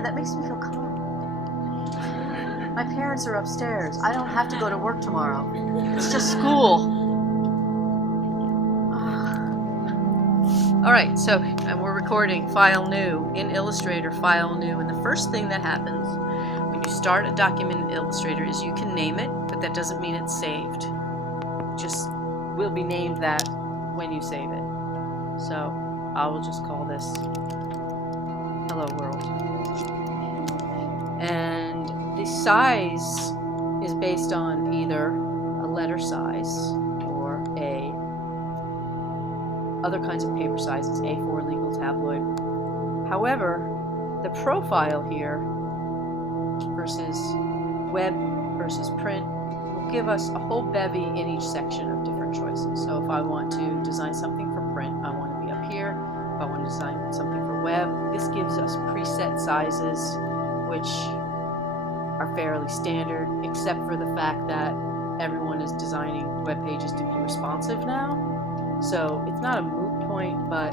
man, that makes me feel calm. My parents are upstairs. I don't have to go to work tomorrow. It's just school. All right, so and we're recording File New in Illustrator, File New, and the first thing that happens when you start a document in Illustrator is you can name it, but that doesn't mean it's saved. It just will be named that when you save it. So I will just call this Hello World. And the size is based on either a letter size or other kinds of paper sizes, A4, legal, tabloid. However, the profile here versus web versus print will give us a whole bevy in each section of different choices. So if I want to design something for print, I want to be up here. If I want to design something for web, this gives us preset sizes, which are fairly standard, except for the fact that everyone is designing web pages to be responsive now. So it's not a moot point, but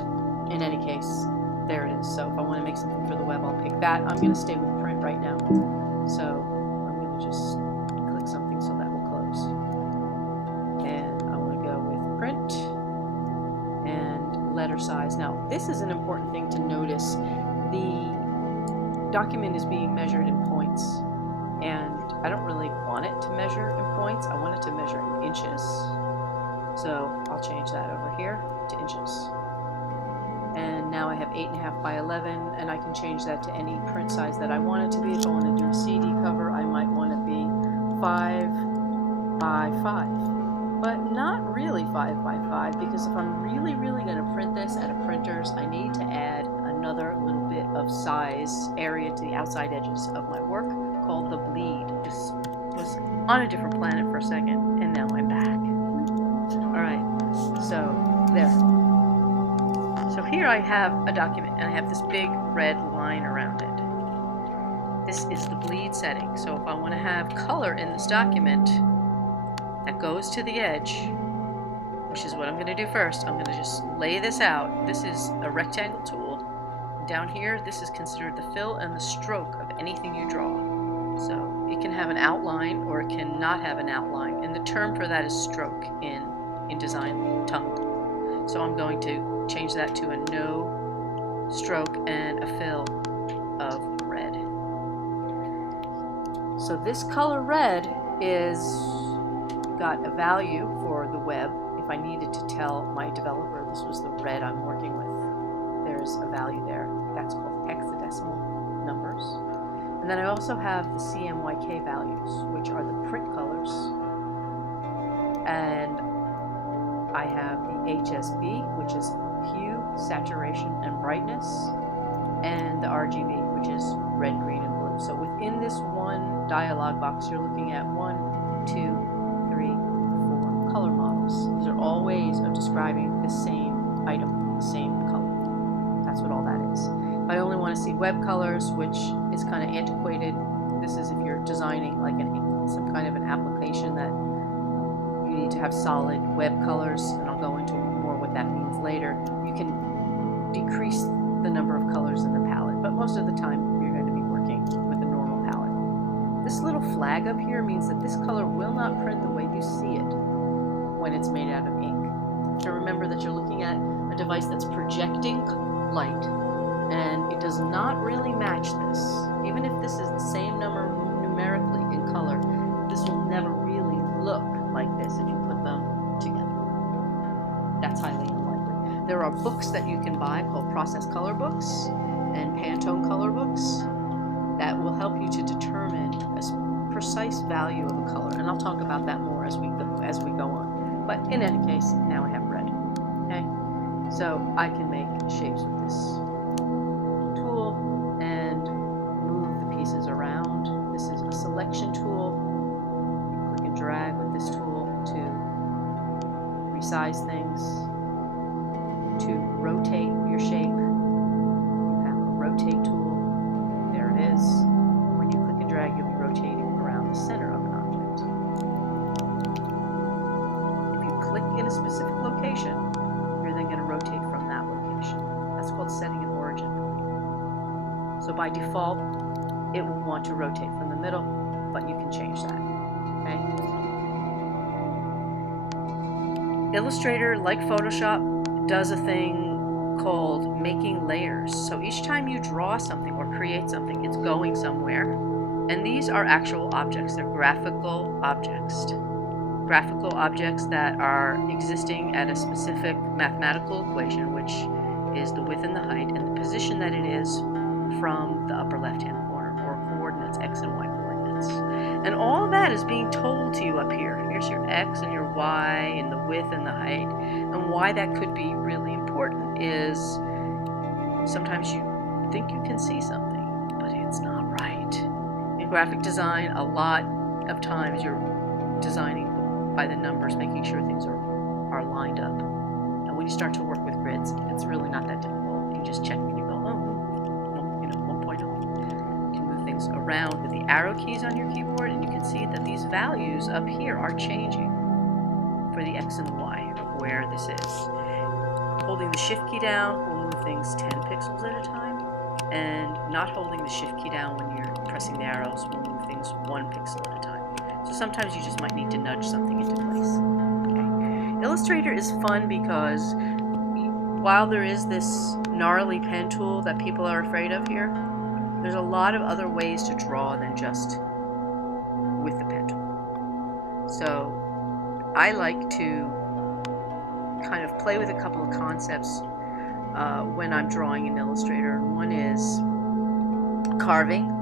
in any case, there it is. So if I want to make something for the web, I'll pick that. I'm going to stay with print right now. So I'm going to just click something so that will close. And I want to go with print and letter size. Now, this is an important thing to notice. The document is being measured in points. And I don't really want it to measure in points. I want it to measure in inches. So I'll change that over here to inches. And now I have 8.5 by 11, and I can change that to any print size that I want it to be. If I want to do a CD cover, I might want to be 5 by 5. But not really 5 by 5, because if I'm really going to print this at a printer's, I need to add another little bit of size area to the outside edges of my work called the bleed. Just was on a different planet for a second, and now I'm back. Alright, so there. So here I have a document, and I have this big red line around it. This is the bleed setting. So if I want to have color in this document that goes to the edge, which is what I'm going to do first, I'm going to just lay this out. This is a rectangle tool. Down here, this is considered the fill and the stroke of anything you draw. So it can have an outline or it can not have an outline, and the term for that is stroke in design tongue. So I'm going to change that to a no stroke and a fill of red. So this color red is got a value for the web. If I needed to tell my developer this was the red I'm working with, there's a value there. That's called hexadecimal numbers. And then I also have the CMYK values, which are the print colors. And I have the HSB, which is hue, saturation, and brightness, and the RGB, which is red, green, and blue. So within this one dialog box, you're looking at 1, 2, 3, 4 color models. These are all ways of describing the same item, the same color. That's what all that is. If I only want to see web colors, which is kind of antiquated, this is if you're designing like some kind of an application that you need to have solid web colors, and I'll go into more what that means later. You can decrease the number of colors in the palette, but most of the time you're going to be working with a normal palette. This little flag up here means that this color will not print the way you see it when it's made out of ink. So remember that you're looking at a device that's projecting light, and it does not really match this. Even if this is the same number numerically in color, this will never really look like this if you put them together. That's highly unlikely. There are books that you can buy called process color books and Pantone color books that will help you to determine a precise value of a color, and I'll talk about that more as we go on. But in any case, now I have red. Okay, so I can make shapes with this tool and move the pieces around. This is a selection tool. Click and drag with this tool to resize things, to rotate your shape. You have a rotate tool. There it is. When you click and drag, you'll be rotating around the center of an object. If you click in a specific location, you're then going to rotate from that location. That's called setting an origin point. So by default, it will want to rotate from the middle, but you can change that. Okay. Illustrator, like Photoshop, does a thing called making layers. So each time you draw something or create something, it's going somewhere. And these are actual objects. They're graphical objects. Graphical objects that are existing at a specific mathematical equation, which is the width and the height, and the position that it is from the upper left-hand corner, or coordinates, x and y coordinates. And all of that is being told to you up here. Here's your x and your y, and the width and the height. And why that could be really important is sometimes you think you can see something, but it's not right. In graphic design, a lot of times you're designing by the numbers, making sure things are lined up. And when you start to work with grids, it's really not that difficult. You just check and you go, oh, 1.0. You can move things around with the arrow keys on your keyboard, and you can see that these values up here are changing for the x and the y of where this is. Holding the shift key down will move things 10 pixels at a time, and not holding the shift key down when you're pressing the arrows will move things 1 pixel at a time. So sometimes you just might need to nudge something into place. Okay. Illustrator is fun because while there is this gnarly pen tool that people are afraid of here, there's a lot of other ways to draw than just with the pen tool. So I like to kind of play with a couple of concepts when I'm drawing in Illustrator. One is carving.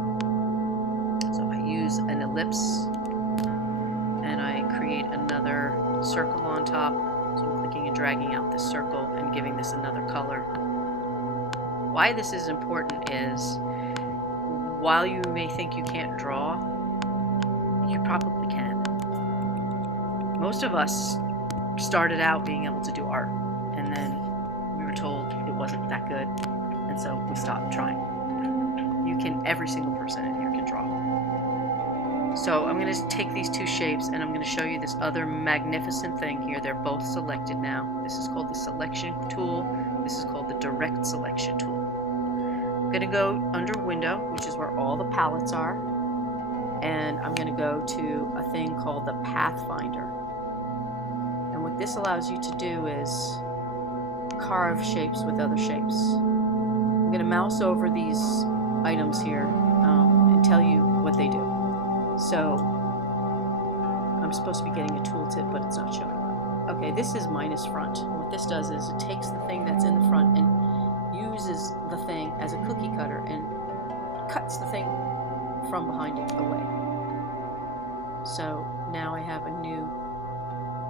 So I use an ellipse and I create another circle on top. So I'm clicking and dragging out this circle and giving this another color. Why this is important is, while you may think you can't draw, you probably can. Most of us started out being able to do art, and then we were told it wasn't that good, and so we stopped trying. Every single person in here can draw. So I'm going to take these two shapes and I'm going to show you this other magnificent thing here. They're both selected now. This is called the selection tool. This is called the direct selection tool. I'm going to go under window, which is where all the palettes are, and I'm going to go to a thing called the pathfinder. And what this allows you to do is carve shapes with other shapes. I'm going to mouse over these items here and tell you what they do. So I'm supposed to be getting a tooltip, but it's not showing up. Okay, this is minus front. And what this does is it takes the thing that's in the front and uses the thing as a cookie cutter and cuts the thing from behind it away. So now I have a new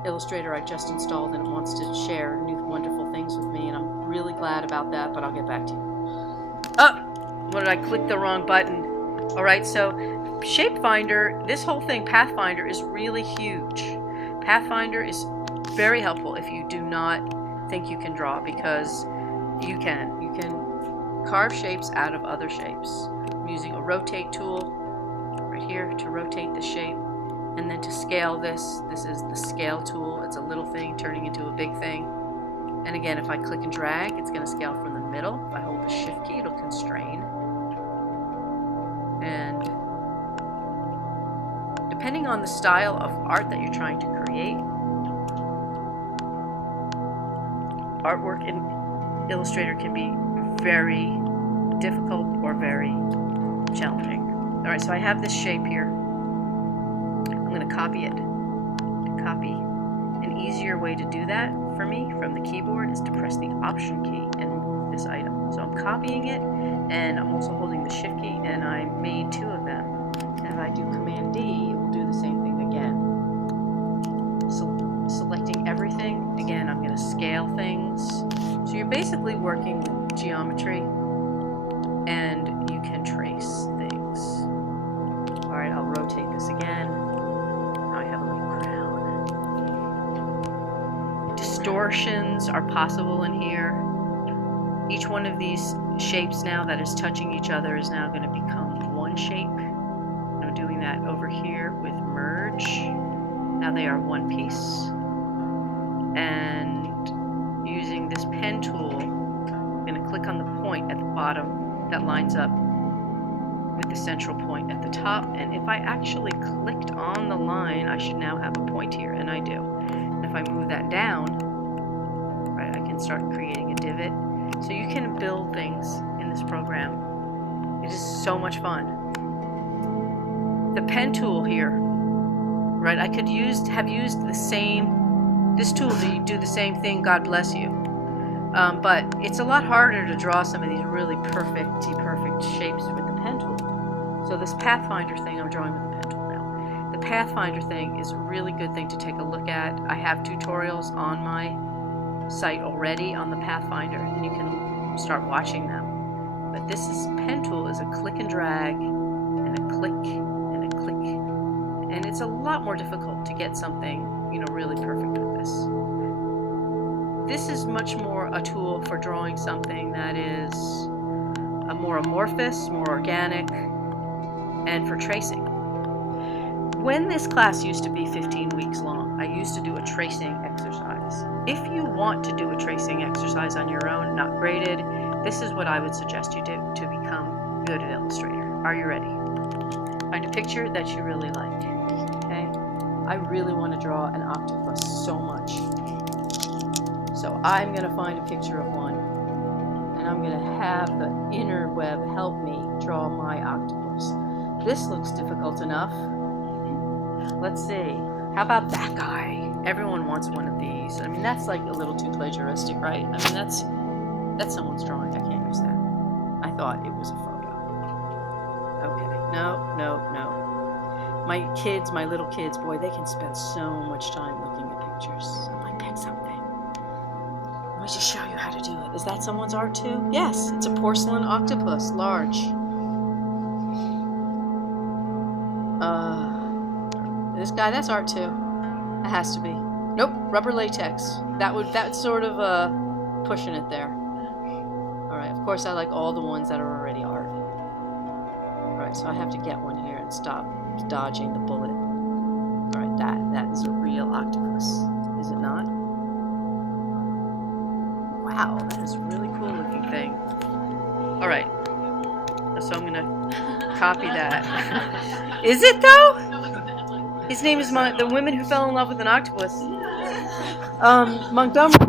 Illustrator I just installed, and it wants to share new wonderful things with me, and I'm really glad about that, but I'll get back to you. Oh! What did I click the wrong button? Alright, so Shapefinder, this whole thing, Pathfinder, is really huge. Pathfinder is very helpful if you do not think you can draw, because you can. You can carve shapes out of other shapes. I'm using a rotate tool right here to rotate the shape, and then to scale this is the scale tool. It's a little thing turning into a big thing. And again, if I click and drag, it's going to scale from the middle. If I hold the shift key, it'll constrain. And depending on the style of art that you're trying to create, artwork in Illustrator can be very difficult or very challenging. Alright, so I have this shape here. I'm going to copy it. Copy. An easier way to do that for me from the keyboard is to press the Option key and move this item. So I'm copying it, and I'm also holding the Shift key, and I made two of them. And if I do Command D, it will do the same thing again. So selecting everything, again, I'm going to scale things. So you're basically working with geometry, and you can trace things. Alright, I'll rotate this again. Now I have a little crown. Distortions are possible in here. Each one of these shapes now that is touching each other is now going to become one shape. I'm doing that over here with merge. Now they are one piece. And using this pen tool, I'm going to click on the point at the bottom that lines up with the central point at the top. And if I actually clicked on the line, I should now have a point here, and I do. And if I move that down, right, I can start creating a divot. So you can build things in this program. It is so much fun. The pen tool here, right, I could have used this tool to do the same thing, God bless you. But it's a lot harder to draw some of these really perfect shapes with the pen tool. So this Pathfinder thing, I'm drawing with the pen tool now. The Pathfinder thing is a really good thing to take a look at. I have tutorials on my site already on the Pathfinder, and you can start watching them. But this pen tool is a click and drag, and a click and a click. And it's a lot more difficult to get something, really perfect with this. This is much more a tool for drawing something that is more amorphous, more organic, and for tracing. When this class used to be 15 weeks long, I used to do a tracing exercise. If you want to do a tracing exercise on your own, not graded, this is what I would suggest you do to become good at Illustrator. Are you ready? Find a picture that you really like. Okay? I really want to draw an octopus so much. So I'm going to find a picture of one, and I'm going to have the interweb help me draw my octopus. This looks difficult enough. Let's see. How about that guy? Everyone wants one of these. I mean, that's like a little too plagiaristic, right? I mean, that's someone's drawing. I can't use that. I thought it was a photo. Okay. No. My little kids, boy, they can spend so much time looking at pictures. I might pick something. Let me just show you how to do it. Is that someone's art too? Yes, it's a porcelain octopus, large. This guy, that's art too. It has to be. Nope, rubber latex. That's sort of pushing it there. All right, of course I like all the ones that are already art. All right, so I have to get one here and stop dodging the bullet. All right, that is a real octopus, is it not? Wow, that is a really cool looking thing. All right, so I'm gonna copy that. Is it though? His name is The Women Who Fell in Love with an Octopus. Montgomery.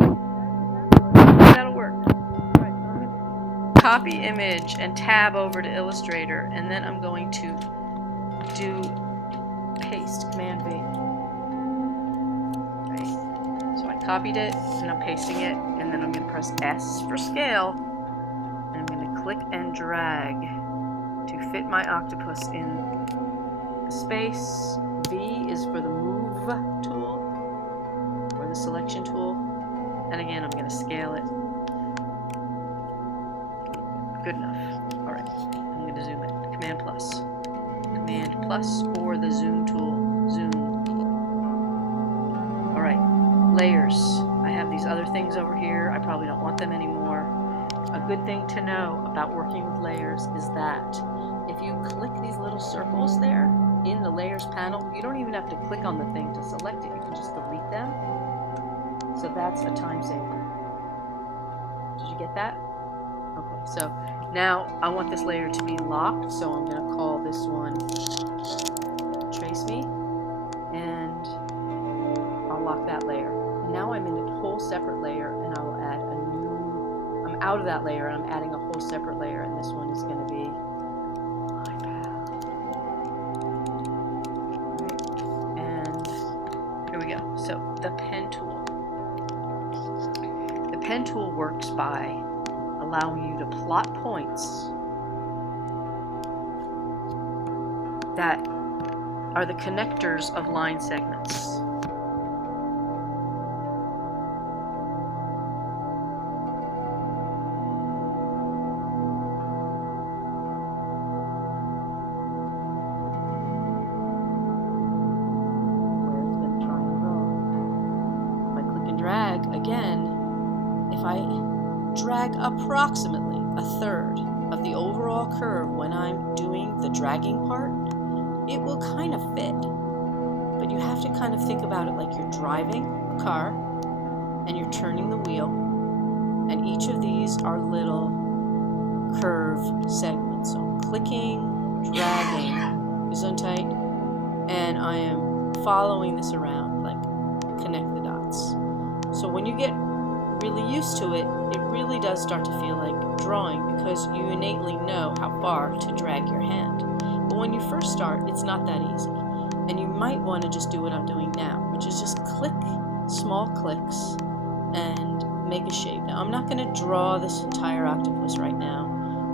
That'll work. All right, so I'm gonna copy image and tab over to Illustrator, and then I'm going to do paste, Command V. Right. So I copied it, and I'm pasting it, and then I'm going to press S for scale, and I'm going to click and drag to fit my octopus in the space. V is for the move tool, or the selection tool, and again I'm going to scale it. Good enough. Alright, I'm going to zoom it. Command plus or the zoom tool. Zoom. Alright, layers. I have these other things over here. I probably don't want them anymore. A good thing to know about working with layers is that if you click these little circles there in the layers panel, you don't even have to click on the thing to select it. You can just delete them. So that's a time saver. Did you get that? Okay, so now I want this layer to be locked, so I'm going to call this one Trace Me, and I'll lock that layer. And now I'm in a whole separate layer, and I will add a new, I'm out of that layer, and I'm adding a whole separate layer, and this one is going to be my pal. Right. And here we go. So the pen tool. The pen tool works by allowing you to plot points that are the connectors of line segments. Where it's going to try and go. If I click and drag again, if I drag approximately a third of the overall curve when I'm doing the dragging part, it will kind of fit. But you have to kind of think about it like you're driving a car and you're turning the wheel, and each of these are little curve segments. So I'm clicking dragging, gesundheit, and I am following this around, like connect the dots. So when you get really used to it, it really does start to feel like drawing because you innately know how far to drag your hand. But when you first start, it's not that easy. And you might want to just do what I'm doing now, which is just click small clicks and make a shape. Now I'm not going to draw this entire octopus right now,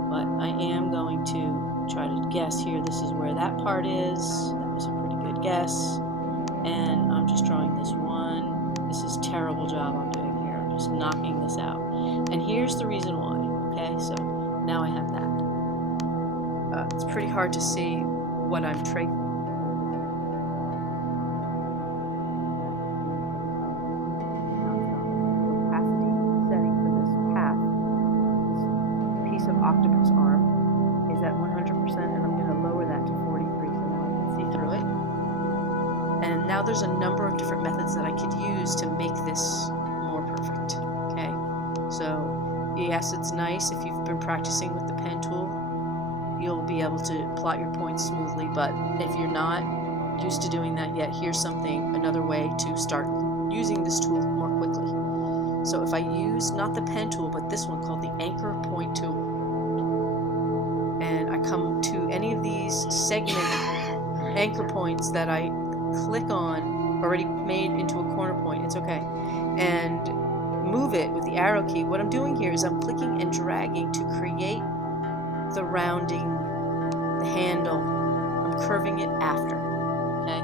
but I am going to try to guess here. This is where that part is. That was a pretty good guess. And I'm just drawing this one. This is a terrible job I'm doing here. I'm just knocking this out. And here's the reason why. Okay, so now I have that. It's pretty hard to see what I'm tracing. Octopus arm is at 100%, and I'm going to lower that to 43 so now I can see through it. And now there's a number of different methods that I could use to make this more perfect. Okay, so yes, it's nice if you've been practicing with the pen tool, you'll be able to plot your points smoothly, but if you're not used to doing that yet, here's another way to start using this tool more quickly. So if I use not the pen tool, but this one called the anchor point tool, and I come to any of these segment anchor points that I click on, already made into a corner point, it's okay, and move it with the arrow key. What I'm doing here is I'm clicking and dragging to create the rounding, the handle. I'm curving it after, okay?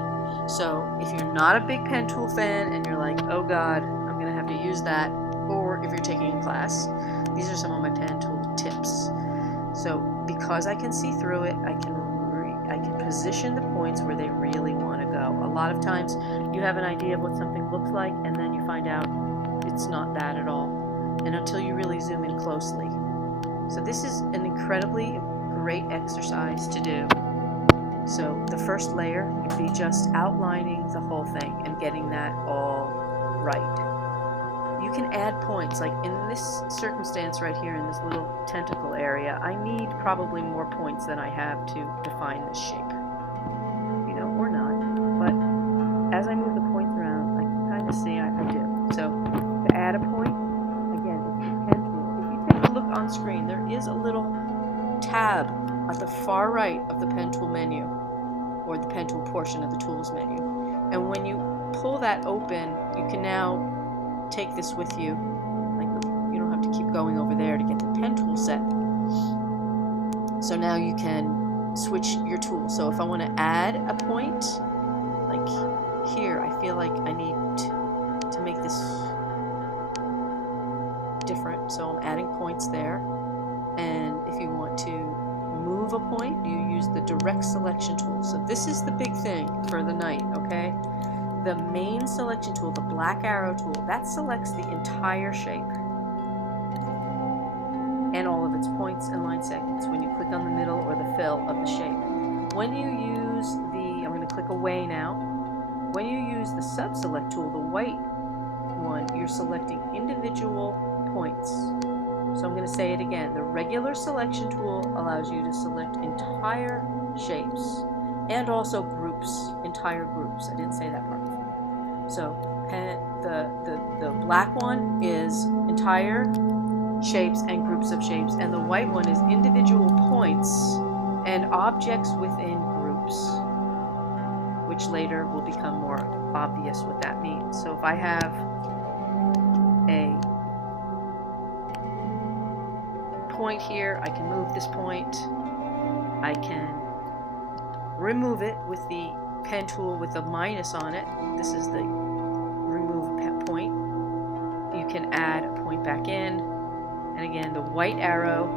So if you're not a big pen tool fan and you're like, oh God, I'm gonna have to use that, or if you're taking a class, these are some of my pen tool tips. So because I can see through it, I can position the points where they really want to go. A lot of times you have an idea of what something looks like, and then you find out it's not that at all, and until you really zoom in closely. So this is an incredibly great exercise to do. So the first layer would be just outlining the whole thing and getting that all right. You can add points, like in this circumstance right here in this little tentacle area, I need probably more points than I have to define this shape, you know, or not, but as I move the points around, I can kind of see I do. So to add a point, again, it's the pen tool. If you take a look on screen, there is a little tab at the far right of the pen tool menu, or the pen tool portion of the tools menu, and when you pull that open, you can now take this with you. Like, you don't have to keep going over there to get the pen tool set. So now you can switch your tool. So if I want to add a point, like here, I feel like I need to make this different. So I'm adding points there. And if you want to move a point, you use the direct selection tool. So this is the big thing for the night, okay? The main selection tool, the black arrow tool, that selects the entire shape and all of its points and line segments when you click on the middle or the fill of the shape. When you use the, I'm going to click away now, when you use the sub-select tool, the white one, you're selecting individual points. So I'm going to say it again. The regular selection tool allows you to select entire shapes and also groups, entire groups. I didn't say that part before. So the black one is entire shapes and groups of shapes, and the white one is individual points and objects within groups, which later will become more obvious what that means. So if I have a point here, I can move this point. I can remove it with the pen tool with the minus on it. This is the remove point. You can add a point back in, and again the white arrow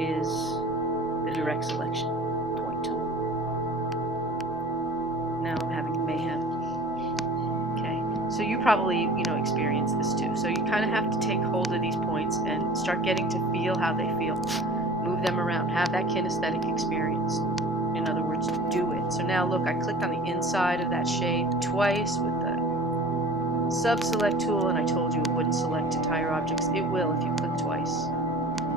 is the direct selection point tool. Now I'm having mayhem. Okay, so you probably experienced this too. So you kind of have to take hold of these points and start getting to feel how they feel. Move them around, have that kinesthetic experience. In other words, do it. So now look, I clicked on the inside of that shape twice with the sub-select tool, and I told you it wouldn't select entire objects. It will if you click twice.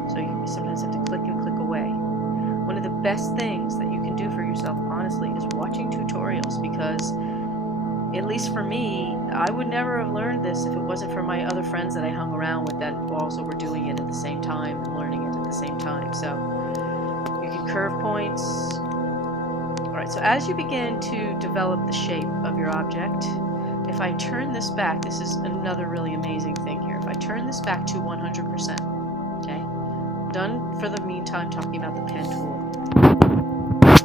So you sometimes have to click and click away. One of the best things that you can do for yourself, honestly, is watching tutorials, because at least for me, I would never have learned this if it wasn't for my other friends that I hung around with that also were doing it at the same time and learning it at the same time. So you can curve points. Alright, so as you begin to develop the shape of your object, if I turn this back, this is another really amazing thing here. If I turn this back to 100%, okay, done for the meantime talking about the pen tool,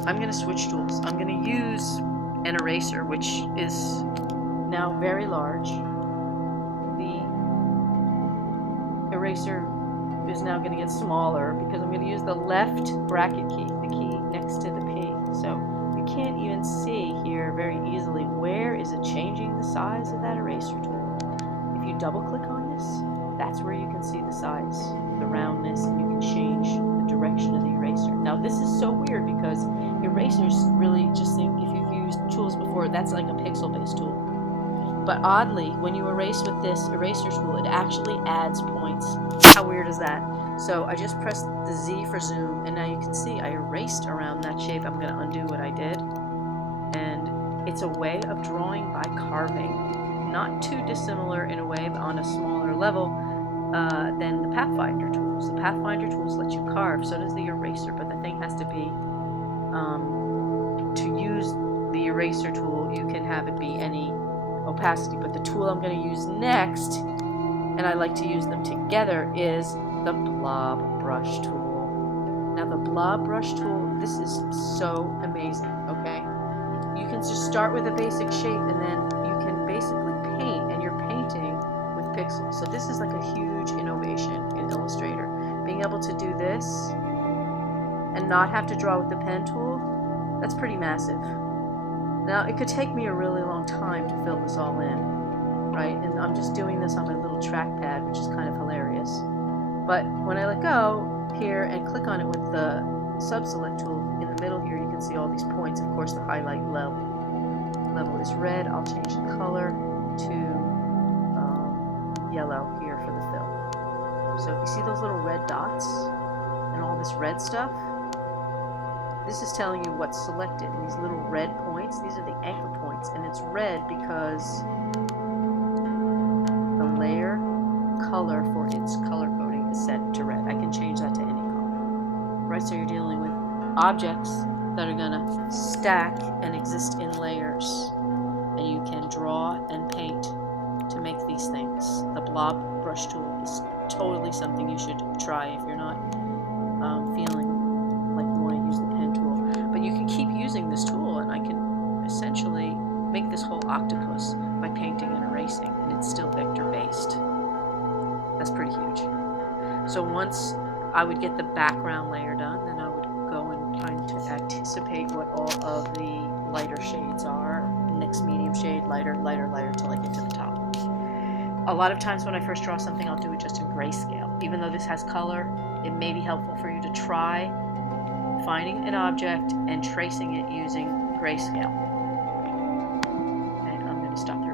I'm going to switch tools. I'm going to use an eraser, which is now very large. The eraser is now going to get smaller because I'm going to use the left bracket key, the key next to the P. So you can't even see here very easily where is it changing the size of that eraser tool. If you double click on this, that's where you can see the size, the roundness, and you can change the direction of the eraser. Now this is so weird because erasers really, just think, if you've used tools before, that's like a pixel-based tool. But oddly, when you erase with this eraser tool, it actually adds points. How weird is that? So I just pressed the Z for zoom, and now you can see I erased around that shape. I'm going to undo what I did. And it's a way of drawing by carving. Not too dissimilar in a way, but on a smaller level than the Pathfinder tools. The Pathfinder tools let you carve, so does the eraser, but the thing has to be, to use the eraser tool, you can have it be any opacity, but the tool I'm going to use next, and I like to use them together, is the blob brush tool. Now the blob brush tool, this is so amazing, okay? You can just start with a basic shape and then you can basically paint, and you're painting with pixels. So this is like a huge innovation in Illustrator. Being able to do this and not have to draw with the pen tool, that's pretty massive. Now, it could take me a really long time to fill this all in, right? And I'm just doing this on my little trackpad, which is kind of hilarious. But when I let go here and click on it with the sub-select tool in the middle here, you can see all these points. Of course, the highlight level is red. I'll change the color to yellow here for the fill. So you see those little red dots and all this red stuff? This is telling you what's selected. And these little red points, these are the anchor points, and it's red because the layer color for its color coding is set to red. I can change that to any color, right? So you're dealing with objects that are gonna stack and exist in layers, and you can draw and paint to make these things. The blob brush tool is totally something you should try if you're not feeling like you want to use the pen tool. But you can keep using this tool, and I can essentially make this whole octopus by painting and erasing, and it's still vector based. That's pretty huge. So once I would get the background layer done, then I would go and kind of anticipate what all of the lighter shades are. Next medium shade, lighter, lighter, lighter, till I get to the top. A lot of times when I first draw something, I'll do it just in grayscale. Even though this has color, it may be helpful for you to try finding an object and tracing it using grayscale. And I'm going to stop the